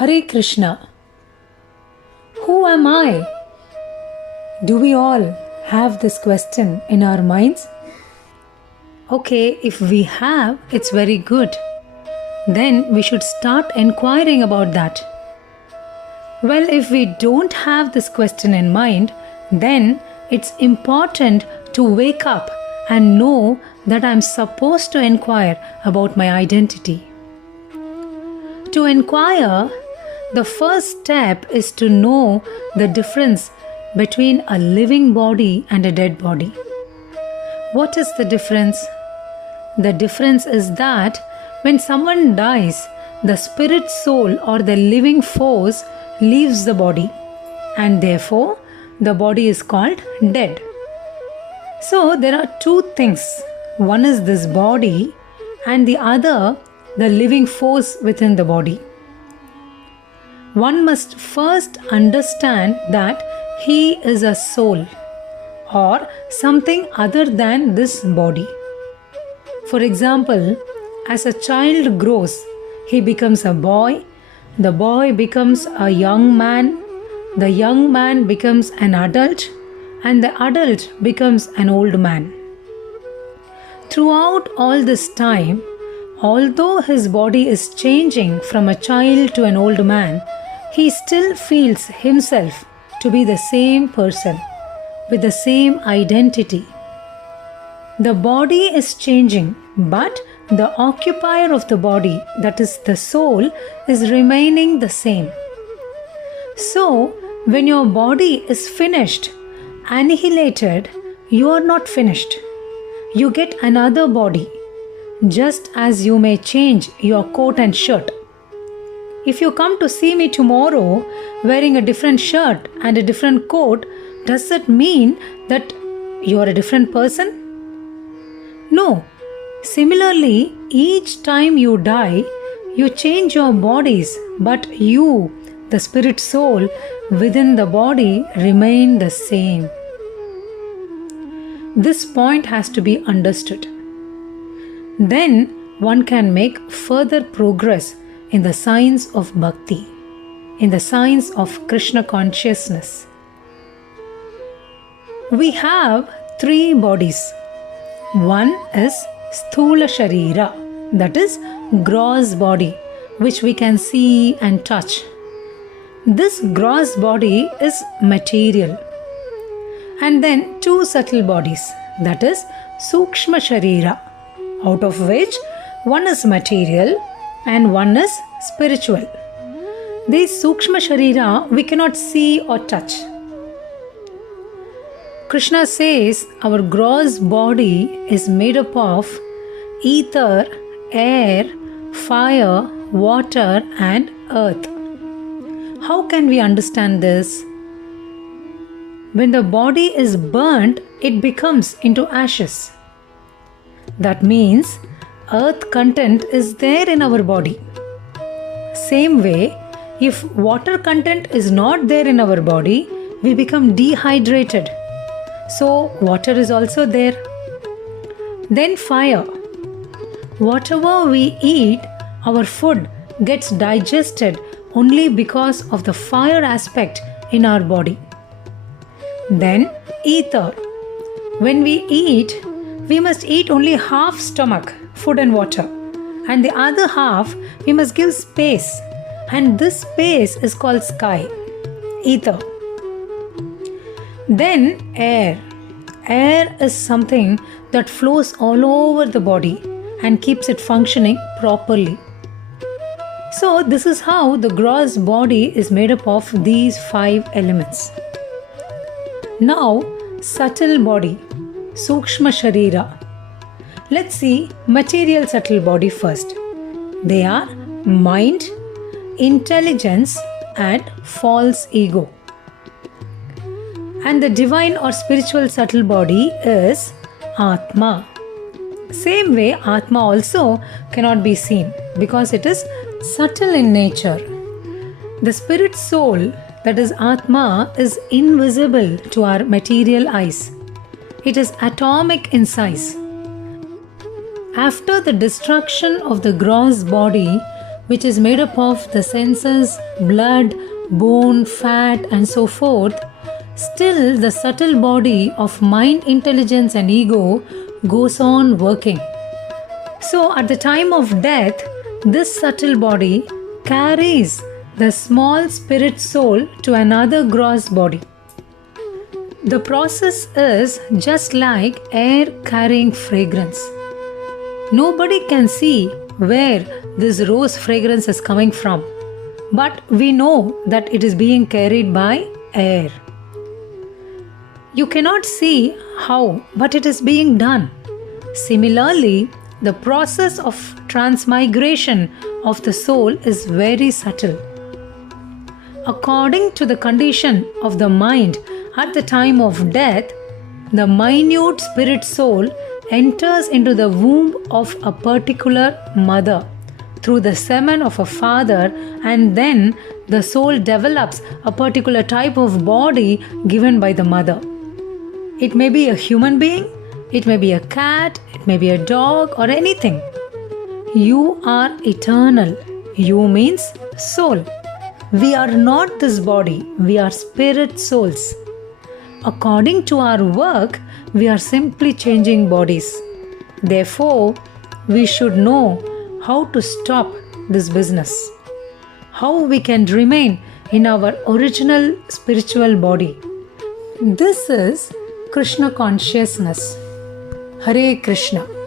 Hare Krishna. Who am I? Do we all have this question in our minds? Okay, if we have, it's very good. Then we should start inquiring about that. Well, if we don't have this question in mind, then it's important to wake up and know that I'm supposed to inquire about my identity. To inquire, the first step is to know the difference between a living body and a dead body. What is the difference? The difference is that when someone dies, the spirit soul or the living force leaves the body, and therefore the body is called dead. So there are two things. One is this body and the other the living force within the body. One must first understand that he is a soul or something other than this body. For example, as a child grows, he becomes a boy, the boy becomes a young man, the young man becomes an adult, and the adult becomes an old man. Throughout all this time, although his body is changing from a child to an old man, he still feels himself to be the same person with the same identity. The body is changing, but the occupier of the body, that is the soul, is remaining the same. So, when your body is finished, annihilated, you are not finished. You get another body, just as you may change your coat and shirt. If you come to see me tomorrow wearing a different shirt and a different coat, does that mean that you are a different person? No. Similarly, each time you die, you change your bodies, but you, the spirit soul within the body, remain the same. This point has to be understood. Then one can make further progress in the science of bhakti, in the science of Krishna consciousness. We have three bodies. One is Sthula Sharira, that is gross body, which we can see and touch. This gross body is material. And then two subtle bodies, that is Sukshma Sharira, out of which one is material and one is spiritual. These Sukshma Sharira we cannot see or touch. Krishna says our gross body is made up of ether, air, fire, water and earth. How can we understand this? When the body is burnt, it becomes into ashes. That means earth content is there in our body. Same way, if water content is not there in our body, we become dehydrated. So water is also there. Then fire. Whatever we eat, our food gets digested only because of the fire aspect in our body. Then ether. When we eat, we must eat only half stomach, food and water, and the other half we must give space, and this space is called sky, ether. Then air. Air is something that flows all over the body and keeps it functioning properly. So this is how the gross body is made up of these five elements. Now, subtle body, Sukshma Sharira. Let's see material subtle body first. They are mind, intelligence and false ego. And the divine or spiritual subtle body is Atma. Same way, Atma also cannot be seen because it is subtle in nature. The spirit soul, that is Atma, is invisible to our material eyes. It is atomic in size. After the destruction of the gross body, which is made up of the senses, blood, bone, fat, and so forth, still the subtle body of mind, intelligence, and ego goes on working. So, at the time of death, this subtle body carries the small spirit soul to another gross body. The process is just like air carrying fragrance. Nobody can see where this rose fragrance is coming from, but we know that it is being carried by air. You cannot see how, but it is being done. Similarly, the process of transmigration of the soul is very subtle. According to the condition of the mind at the time of death, the minute spirit soul enters into the womb of a particular mother through the semen of a father, and then the soul develops a particular type of body given by the mother. It may be a human being, it may be a cat, it may be a dog, or anything. You are eternal. You means soul. We are not this body, we are spirit souls. According to our work, we are simply changing bodies. Therefore, we should know how to stop this business, how we can remain in our original spiritual body. This is Krishna consciousness. Hare Krishna.